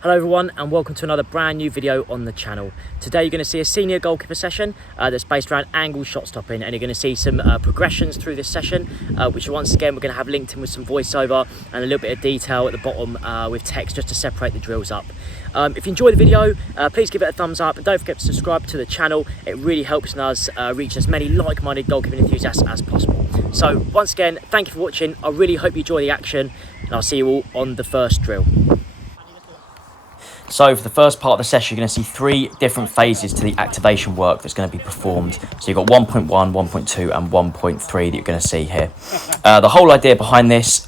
Hello everyone and welcome to another brand new video on the channel. Today you're going to see a senior goalkeeper session that's based around angle shot stopping, and you're going to see some progressions through this session, which once again we're going to have linked in with some voiceover and a little bit of detail at the bottom with text just to separate the drills up. If you enjoy the video, please give it a thumbs up and don't forget to subscribe to the channel. It really helps us reach as many like-minded goalkeeping enthusiasts as possible. So once again, thank you for watching. I really hope you enjoy the action and I'll see you all on the first drill. So for the first part of the session, you're going to see three different phases to the activation work that's going to be performed. So you've got 1.1, 1.2 and 1.3 that you're going to see here. The whole idea behind this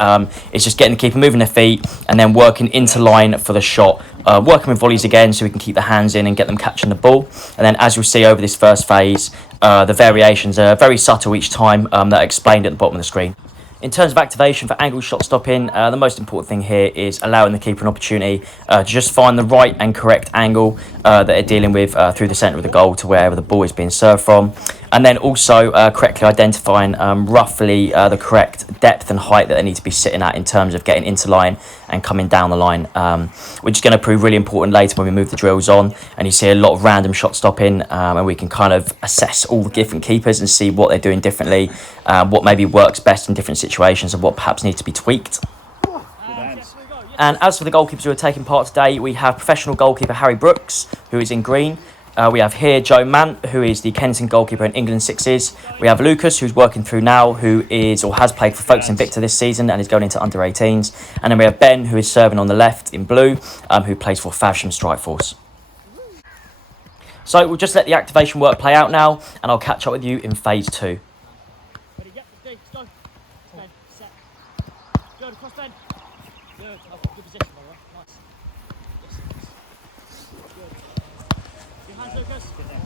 is just getting the keeper moving their feet and then working into line for the shot. Working with volleys again so we can keep the hands in and get them catching the ball. And then as you'll see over this first phase, the variations are very subtle each time that are explained at the bottom of the screen. In terms of activation for angle shot stopping, the most important thing here is allowing the keeper an opportunity to just find the right and correct angle that they're dealing with through the centre of the goal to wherever the ball is being served from. And then also correctly identifying roughly the correct depth and height that they need to be sitting at in terms of getting into line and coming down the line, which is going to prove really important later when we move the drills on and you see a lot of random shot stopping, and we can kind of assess all the different keepers and see what they're doing differently, what maybe works best in different situations and what perhaps needs to be tweaked. And as for the goalkeepers who are taking part today, we have professional goalkeeper Harry Brooks, who is in green. We have here Joe Mant, who is the Kensington goalkeeper in England Sixes. We have Lucas, who's working through now, who is or has played for Folkes Invicta this season and is going into under-18s. And then we have Ben, who is serving on the left in blue, who plays for Faversham Strike Force. So we'll just let the activation work play out now, and I'll catch up with you in phase 2. Good position, by the way. Nice. Good. Your hands, Lucas. Good there.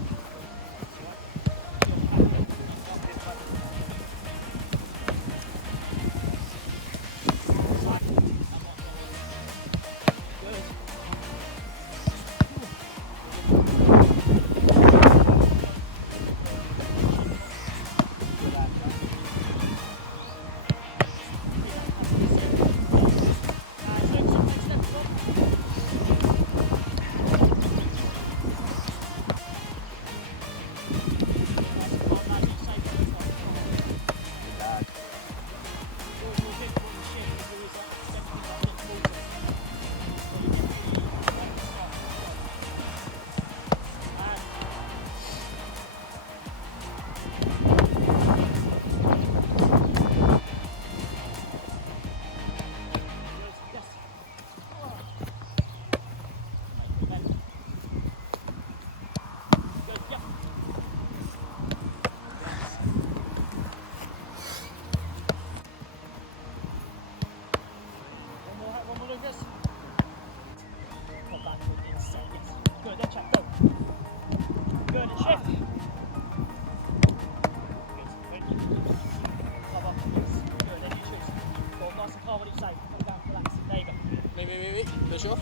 Push off.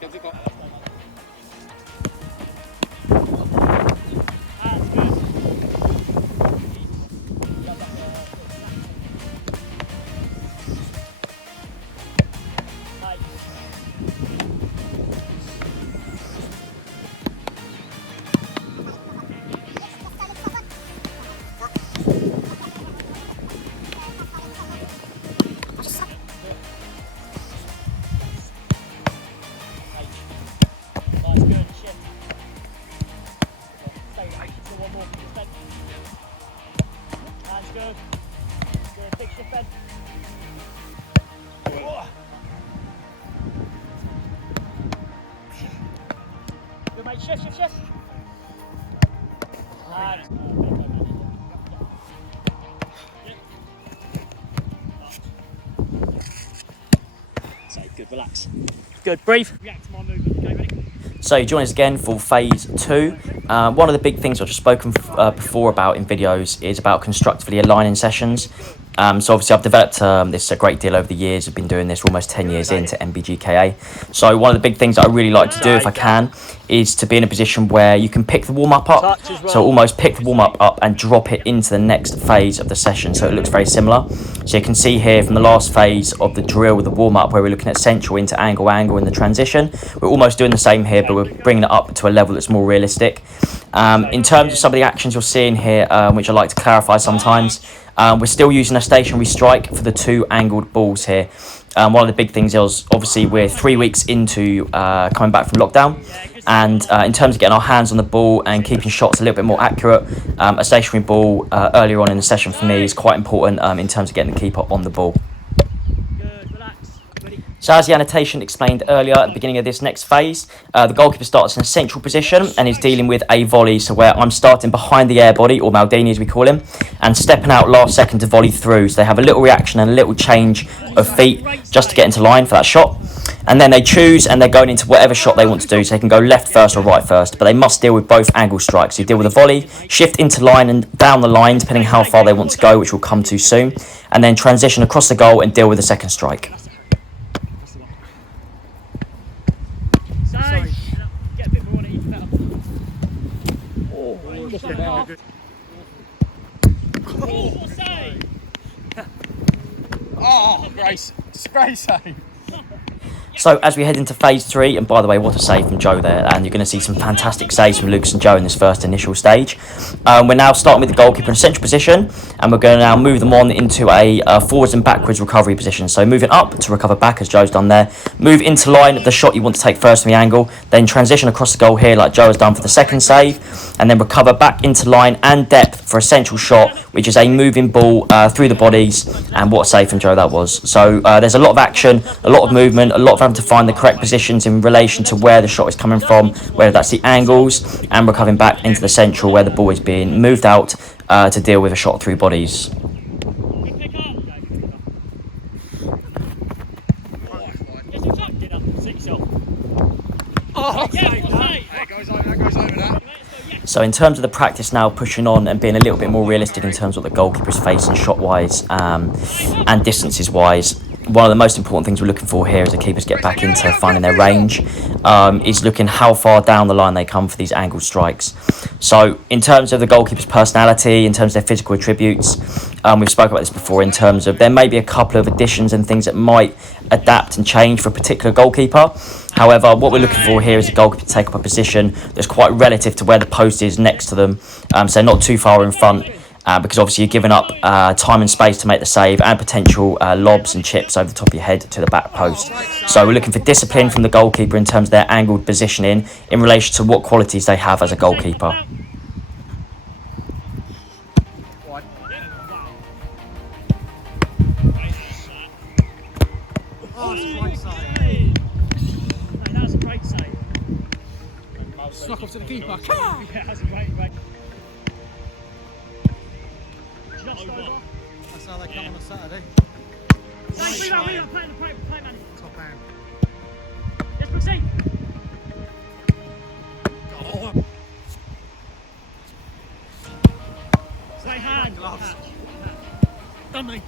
Ganz i gång. Good, big shift, Ben. Good, mate, shift. Nice. So, good, relax. Good, breathe. React to my movement, okay, ready? So join us again for phase 2. One of the big things I've just spoken before about in videos is about constructively aligning sessions. So obviously I've developed this a great deal over the years. I've been doing this almost 10 years into MBGKA. So one of the big things that I really like to do if I can is to be in a position where you can pick the warm-up up. So almost pick the warm-up up and drop it into the next phase of the session, so it looks very similar. So you can see here from the last phase of the drill with the warm-up where we're looking at central into angle in the transition. We're almost doing the same here, but we're bringing it up to a level that's more realistic. In terms of some of the actions you're seeing here, which I like to clarify sometimes, we're still using a stationary strike for the 2 angled balls here. One of the big things is obviously we're 3 weeks into coming back from lockdown, and in terms of getting our hands on the ball and keeping shots a little bit more accurate, a stationary ball earlier on in the session for me is quite important in terms of getting the keeper on the ball. So as the annotation explained earlier at the beginning of this next phase, the goalkeeper starts in a central position and is dealing with a volley. So where I'm starting behind the air body, or Maldini as we call him, and stepping out last second to volley through. So they have a little reaction and a little change of feet just to get into line for that shot. And then they choose and they're going into whatever shot they want to do. So they can go left first or right first, but they must deal with both angle strikes. So you deal with a volley, shift into line and down the line, depending how far they want to go, which we'll come to soon. And then transition across the goal and deal with the second strike. Get a bit more on it, even better. Oh, great save. So as we head into phase 3, and by the way, what a save from Joe there, and you're going to see some fantastic saves from Lucas and Joe in this first initial stage. We're now starting with the goalkeeper in a central position, and we're going to now move them on into a forwards and backwards recovery position. So moving up to recover back, as Joe's done there. Move into line of the shot you want to take first from the angle, then transition across the goal here like Joe has done for the second save, and then recover back into line and depth for a central shot, which is a moving ball through the bodies, and what a save from Joe that was. So there's a lot of action, a lot of movement, a lot of having to find the correct positions in relation to where the shot is coming from, whether that's the angles, and recovering back into the central where the ball is being moved out to deal with a shot through bodies. So in terms of the practice now, pushing on and being a little bit more realistic in terms of what the goalkeeper's facing shot-wise and distances-wise, one of the most important things we're looking for here as the keepers get back into finding their range is looking how far down the line they come for these angled strikes. So in terms of the goalkeeper's personality, in terms of their physical attributes, we've spoken about this before in terms of there may be a couple of additions and things that might adapt and change for a particular goalkeeper. However, what we're looking for here is a goalkeeper to take up a position that's quite relative to where the post is next to them, so not too far in front. Because obviously you're giving up time and space to make the save and potential lobs and chips over the top of your head to the back post. So we're looking for discipline from the goalkeeper in terms of their angled positioning in relation to what qualities they have as a goalkeeper. Snuck off to the keeper. Come on! Yeah, that's a great. That's how they come on a Saturday. Play man. Top hand. Yes, Brooksy. Oh. Stay hand. Gloves. Done me.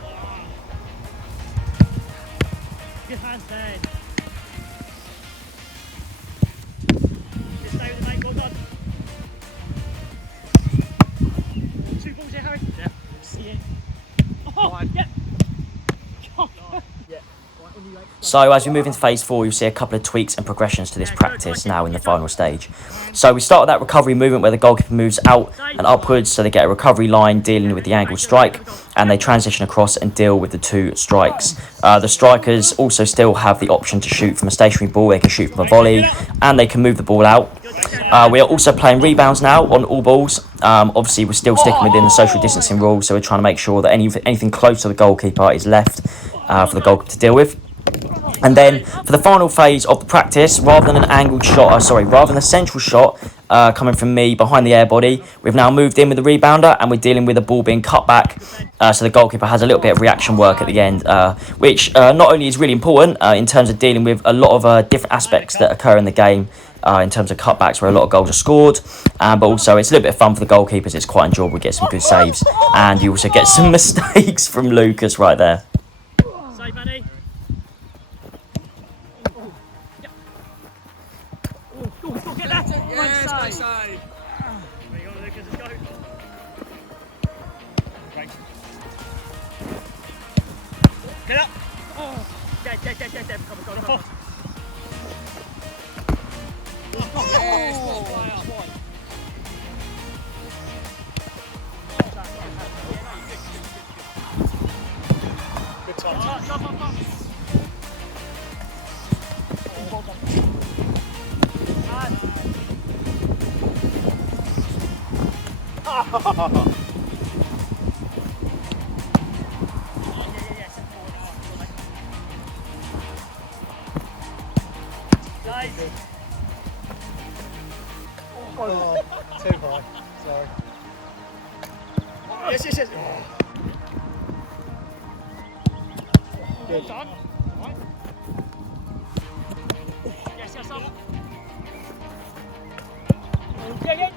Good hands then. Just stay with the mate, well done. 2 balls here, Harry. Yeah. See it. Oh, yep. So as we move into phase 4, you'll see a couple of tweaks and progressions to this practice now in the final stage. So we start with that recovery movement where the goalkeeper moves out and upwards, so they get a recovery line dealing with the angled strike, and they transition across and deal with the 2 strikes. The strikers also still have the option to shoot from a stationary ball, they can shoot from a volley, and they can move the ball out. We are also playing rebounds now on all balls. Obviously we're still sticking within the social distancing rules, so we're trying to make sure that anything close to the goalkeeper is left for the goalkeeper to deal with. And then for the final phase of the practice, rather than an angled shot, rather than a central shot coming from me behind the air body, we've now moved in with the rebounder and we're dealing with the ball being cut back, so the goalkeeper has a little bit of reaction work at the end, which not only is really important in terms of dealing with a lot of different aspects that occur in the game in terms of cutbacks where a lot of goals are scored. But also it's a little bit of fun for the goalkeepers. It's quite enjoyable. We get some good saves, and you also get some mistakes from Lucas right there. Save, Manny. Go, get that. Yes, Great nice save. save. There you go, Lucas, let's go. Great. Get up. Oh. Dead. Come on. Yes, well player. Good time. Nice. Oh, too high. Sorry. Yes. Good. Done. Right. Yes, up. Yeah.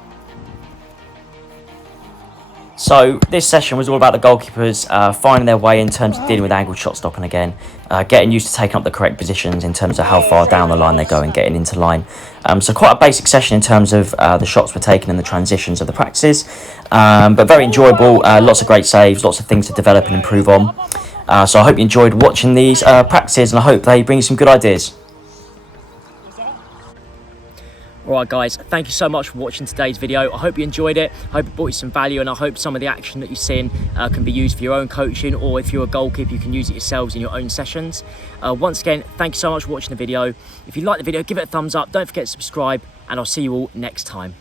So this session was all about the goalkeepers finding their way in terms of dealing with angled shot stopping again, getting used to taking up the correct positions in terms of how far down the line they go and getting into line. So quite a basic session in terms of the shots were taken and the transitions of the practices, but very enjoyable, lots of great saves, lots of things to develop and improve on. So I hope you enjoyed watching these practices, and I hope they bring you some good ideas. Alright guys, thank you so much for watching today's video. I hope you enjoyed it, I hope it brought you some value, and I hope some of the action that you've seen can be used for your own coaching, or if you're a goalkeeper you can use it yourselves in your own sessions. Once again, thank you so much for watching the video. If you like the video, give it a thumbs up, don't forget to subscribe, and I'll see you all next time.